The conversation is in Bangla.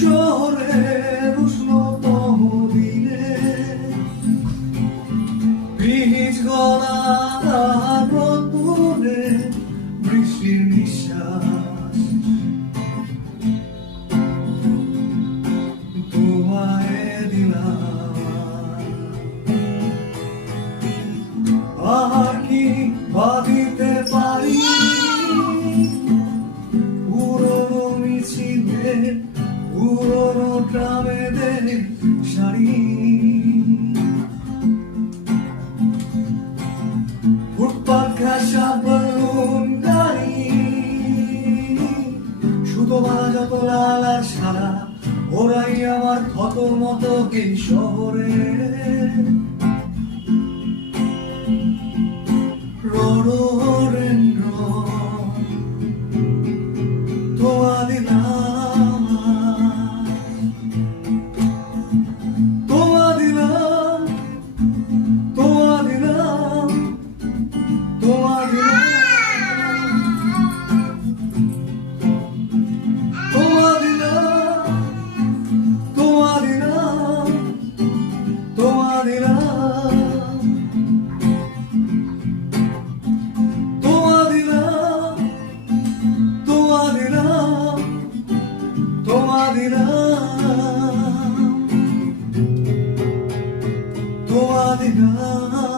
শহরের উষ্ণতম দিনে বীজ গলা রোদ্দুরে বৃষ্টির নিঃশ্বাস তোমায় দিলাম। আর কি ভাবিতে পারি পুরনো মিছিলে পুরনো গ্রামেদের শাড়ি, ফুটপাত ঘাসা বেলুন গাড়ি, সুতো বাঁধা যত লাল আর সাদা, ওরাই আমার ক্ষত মতো এই শহরে।